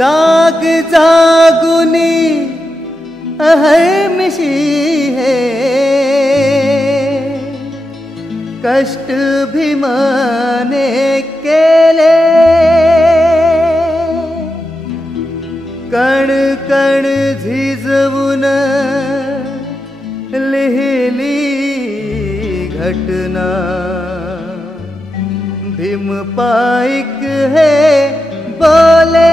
जाग जागुनी अहर्निशी है, कष्ट भीमाने केले, कण कण झिजवून लिहिली घटना, भीम पाईक है बोले।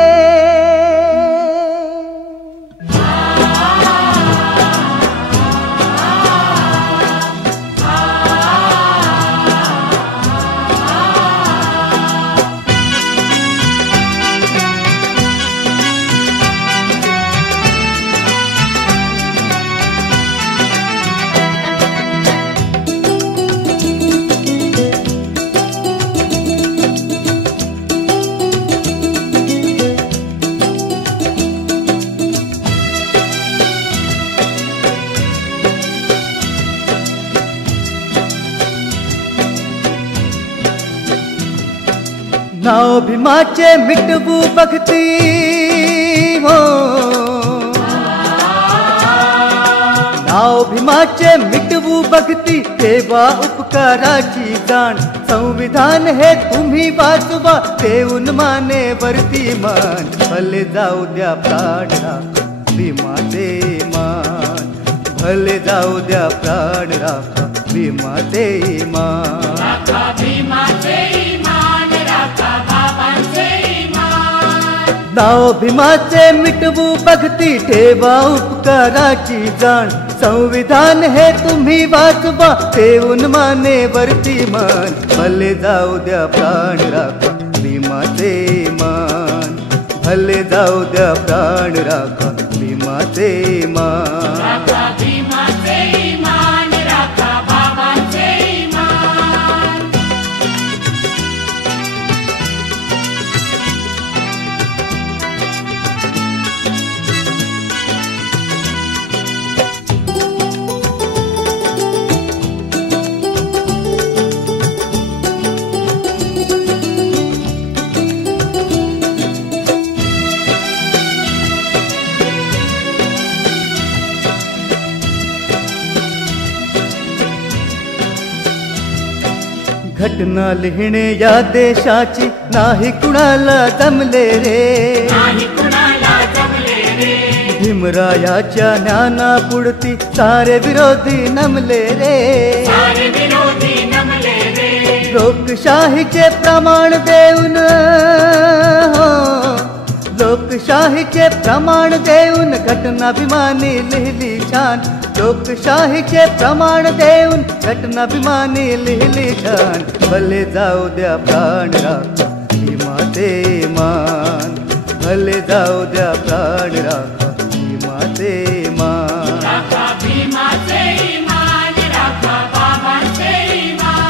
नाव भीमाचे मिटवू बघती हो, नाव भीमाचे मिटवू बघती, तेव्हा उपकाराची जाण, संविधान हे तुम्ही वाचवा, देऊन माने वरती मान, भले जाऊ द्या प्राण राखा भीमाचे मान, भले जाऊ द्या प्राण राखा भीमाचे मान, राखा भीमाचे मान, राखा बाबांचे मान। नाव भीमाचे मिटवू बघती, ठेवा उपकाराची जाण, संविधान हे तुम्ही वाचवा, देऊन माने वरती मान, भले जाऊ द्या प्राण राखा भीमाचे मान, भले जाऊ द्या प्राण राखा भीमाचे मान, राखा भीमाचे मान, राखा बाबांचे मान। घटना लिहिणे या देशाची नाही कुणाला जमले रे, नाही कुणाला जमले रे, भीमरायाच्या ज्ञानापुढती सारे विरोधी नमले रे, सारे विरोधी नमले रे, लोकशाहीचे प्रमाण देऊन हो, लोकशाहीचे प्रमाण देऊन घटनाभिमानी लिहिली छान, लोकशाहीचे प्रमाण देऊन घटनाभिमानी लिहिली छान, भले जाऊ द्या प्राण राखा भीमाचे मान, भले जाऊ द्या प्राण राखा भीमाचे मान, राखा भीमाचे मान, राखा बाबांचे मान।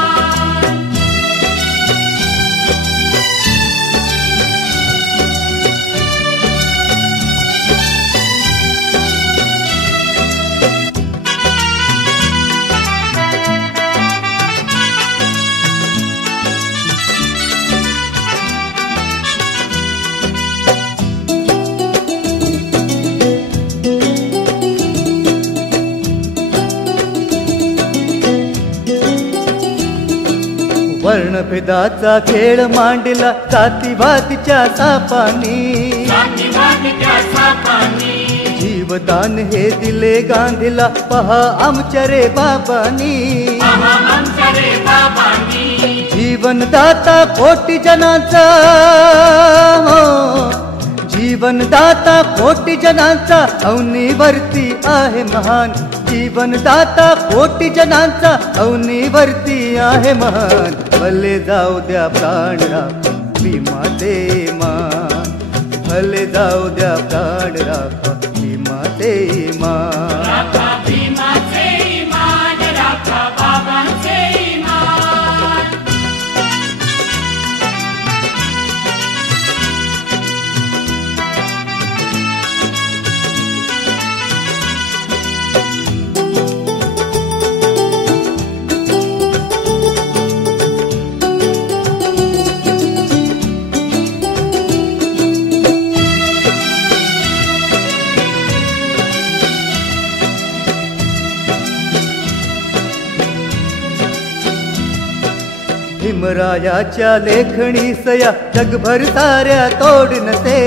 वर्णभेदाचा खेळ मांडला जातीवादीच्या सापानी, जातीवादीच्या सापांनी, जीवदान हे दिले गांधीला, पहा आमच्या रे बाबांनी, पहा आमच्या रे बाबांनी, जीवनदाता कोटी जनांचा हो, जीवनदाता कोटी जनांचा अवनीवरती आहे महान, जीवनदाता कोटी जनांचा अवनीवरती आहे महान, भले जाऊ द्या प्राण राखा भीमाचे मान, भले जाऊ द्या प्राण राखा भीमाचे मान, राखा भीमाचे मान, राखा बाबांचे मान। भीमरायाच्या लेखणी सया जगभर साऱ्या तोड नसे.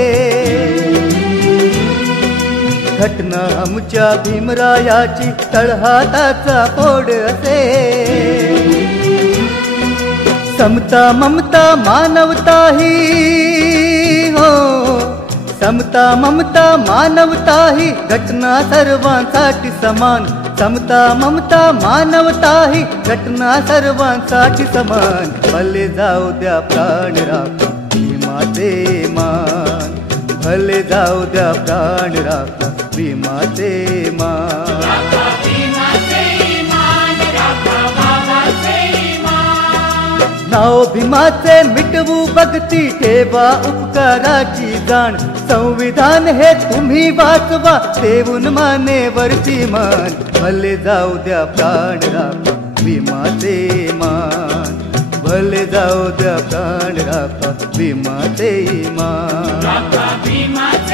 घटना आमच्या भीमरायाची तळहाताचा फोड असे. समता ममता मानवता ही हो, समता ममता मानवता ही घटना सर्वांसाठी समान. समता ममता मानवता ही घटना सर्वांसाठी समान. भले जाऊ द्या प्राण राखा भीमाचे मान. भले जाऊ द्या प्राण राखा भीमाचे मान. राखा भीमाचे ईमान, राखा बाबाचे ईमान. नाव भीमाचे मिटवू भक्ती ठेवा उपकाराची जाण. संविधान हे तुम्ही वाचवा देऊन मानेवरती मान. भले जाऊ द्या प्राण राखा भीमाचे मान. भले जाऊ द्या प्राण राखा भीमाचे मान. राखा भीमाचे